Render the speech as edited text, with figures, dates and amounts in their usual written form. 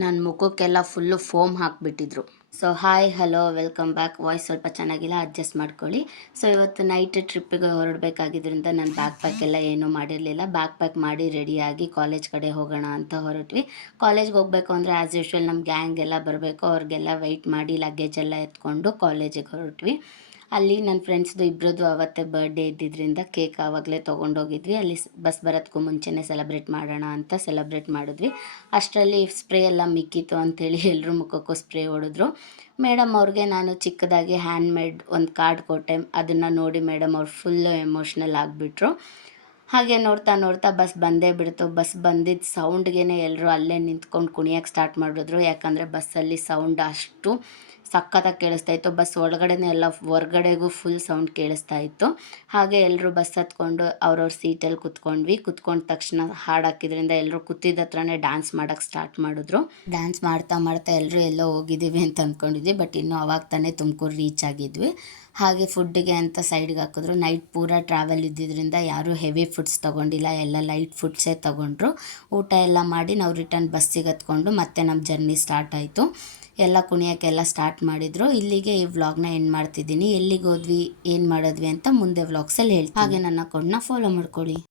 ನನ್ನ ಮುಖಕ್ಕೆಲ್ಲ full foam ಹಾಕಿಬಿಟ್ಟಿದ್ರು. So hi hello welcome back. Voice ಸ್ವಲ್ಪ ಚೆನ್ನಾಗಿಲ್ಲ, ಅಡ್ಜಸ್ಟ್ ಮಾಡ್ಕೊಳ್ಳಿ. ಸೊ ಇವತ್ತು ನೈಟ್ ಟ್ರಿಪ್ಪಿಗೆ ಹೊರಡಬೇಕಾಗಿದ್ದರಿಂದ ನಾನು ಬ್ಯಾಗ್ ಪ್ಯಾಕ್ ಎಲ್ಲ ಏನೂ ಮಾಡಿರಲಿಲ್ಲ. ಬ್ಯಾಗ್ ಪ್ಯಾಕ್ ಮಾಡಿ ರೆಡಿಯಾಗಿ ಕಾಲೇಜ್ ಕಡೆ ಹೋಗೋಣ ಅಂತ ಹೊರಟ್ವಿ. ಕಾಲೇಜ್ಗೆ ಹೋಗಬೇಕು ಅಂದರೆ ಆ್ಯಸ್ ಯೂಶ್ವಲ್ ನಮ್ಮ ಗ್ಯಾಂಗ್ ಎಲ್ಲ ಬರಬೇಕು, ಅವ್ರಿಗೆಲ್ಲ ವೆಯ್ಟ್ ಮಾಡಿ ಲಗೇಜ್ ಎಲ್ಲ ಎತ್ಕೊಂಡು ಕಾಲೇಜಿಗೆ ಹೊರಟ್ವಿ. ಅಲ್ಲಿ ನನ್ನ ಫ್ರೆಂಡ್ಸ್ದು ಇಬ್ಬರದ್ದು ಅವತ್ತೇ ಬರ್ಡೇ ಇದ್ದಿದ್ದರಿಂದ ಕೇಕ್ ಆವಾಗಲೇ ತೊಗೊಂಡೋಗಿದ್ವಿ. ಅಲ್ಲಿ ಬಸ್ ಬರೋದಕ್ಕೂ ಮುಂಚೆನೇ ಸೆಲೆಬ್ರೇಟ್ ಮಾಡೋಣ ಅಂತ ಸೆಲೆಬ್ರೇಟ್ ಮಾಡಿದ್ವಿ. ಅಷ್ಟರಲ್ಲಿ ಸ್ಪ್ರೇ ಎಲ್ಲ ಮಿಕ್ಕಿತ್ತು ಅಂಥೇಳಿ ಎಲ್ಲರೂ ಮುಖಕ್ಕೂ ಸ್ಪ್ರೇ ಹೊಡೆದ್ರು. ಮೇಡಮ್ ಅವ್ರಿಗೆ ನಾನು ಚಿಕ್ಕದಾಗಿ ಹ್ಯಾಂಡ್ಮೇಡ್ ಒಂದು ಕಾರ್ಡ್ ಕೊಟ್ಟೆ. ಅದನ್ನು ನೋಡಿ ಮೇಡಮ್ ಅವ್ರು ಫುಲ್ಲು ಎಮೋಷ್ನಲ್ ಆಗಿಬಿಟ್ರು. ಹಾಗೆ ನೋಡ್ತಾ ನೋಡ್ತಾ ಬಸ್ ಬಂದೇ ಬಿಡ್ತು. ಬಸ್ ಬಂದಿದ್ದ ಸೌಂಡ್ಗೆ ಎಲ್ಲರೂ ಅಲ್ಲೇ ನಿಂತ್ಕೊಂಡು ಕುಣಿಯೋಕ್ಕೆ ಸ್ಟಾರ್ಟ್ ಮಾಡಿದ್ರು. ಯಾಕಂದರೆ ಬಸ್ಸಲ್ಲಿ ಸೌಂಡ್ ಅಷ್ಟು ಸಖತ್ತಾಗಿ ಕೇಳಿಸ್ತಾ ಇತ್ತು. ಬಸ್ ಒಳಗಡೆನೇ ಎಲ್ಲ ಹೊರ್ಗಡೆಗೂ ಫುಲ್ ಸೌಂಡ್ ಕೇಳಿಸ್ತಾ ಇತ್ತು. ಹಾಗೆ ಎಲ್ಲರೂ ಬಸ್ ಹತ್ಕೊಂಡು ಅವ್ರವ್ರ ಸೀಟಲ್ಲಿ ಕುತ್ಕೊಂಡ್ವಿ. ಕುತ್ಕೊಂಡ ತಕ್ಷಣ ಹಾಡು ಹಾಕಿದ್ರಿಂದ ಎಲ್ಲರೂ ಕೂತಿದ್ದ ಹತ್ರನೇ ಡ್ಯಾನ್ಸ್ ಮಾಡೋಕ್ಕೆ ಸ್ಟಾರ್ಟ್ ಮಾಡಿದ್ರು. ಡ್ಯಾನ್ಸ್ ಮಾಡ್ತಾ ಮಾಡ್ತಾ ಎಲ್ಲರೂ ಎಲ್ಲೋ ಹೋಗಿದ್ದೀವಿ ಅಂತ ಅಂದ್ಕೊಂಡಿದ್ವಿ. ಬಟ್ ಇನ್ನೂ ಅವಾಗ ತಾನೇ ತುಮಕೂರು ರೀಚ್ ಆಗಿದ್ವಿ. ಹಾಗೆ ಫುಡ್ಡಿಗೆ ಅಂತ ಸೈಡ್ಗೆ ಹಾಕಿದ್ರು. ನೈಟ್ ಪೂರ ಟ್ರಾವೆಲ್ ಇದ್ದಿದ್ದರಿಂದ ಯಾರೂ ಹೆವಿ ಫುಡ್ಸ್ ತೊಗೊಂಡಿಲ್ಲ, ಎಲ್ಲ ಲೈಟ್ ಫುಡ್ಸೇ ತೊಗೊಂಡ್ರು. ಊಟ ಎಲ್ಲ ಮಾಡಿ ನಾವು ರಿಟರ್ನ್ ಬಸ್ಸಿಗೆ ಹತ್ಕೊಂಡು ಮತ್ತೆ ನಮ್ಮ ಜರ್ನಿ ಸ್ಟಾರ್ಟ್ ಆಯಿತು. ಎಲ್ಲ ಕುಣಿಯೋಕ್ಕೆಲ್ಲ ಸ್ಟಾರ್ಟ್ ಮಾಡಿದರು. ಇಲ್ಲಿಗೆ ಈ ವ್ಲಾಗ್ನ ಎಂಡ್ ಮಾಡ್ತಿದ್ದೀನಿ. ಎಲ್ಲಿಗೆ ಹೋದ್ವಿ, ಏನು ಮಾಡಿದ್ವಿ ಅಂತ ಮುಂದೆ ವ್ಲಾಗ್ಸಲ್ಲಿ ಹೇಳ್ತೀನಿ. ಹಾಗೆ ನನ್ನ ಅಕೌಂಟ್ನ ಫಾಲೋ ಮಾಡ್ಕೊಳ್ಳಿ.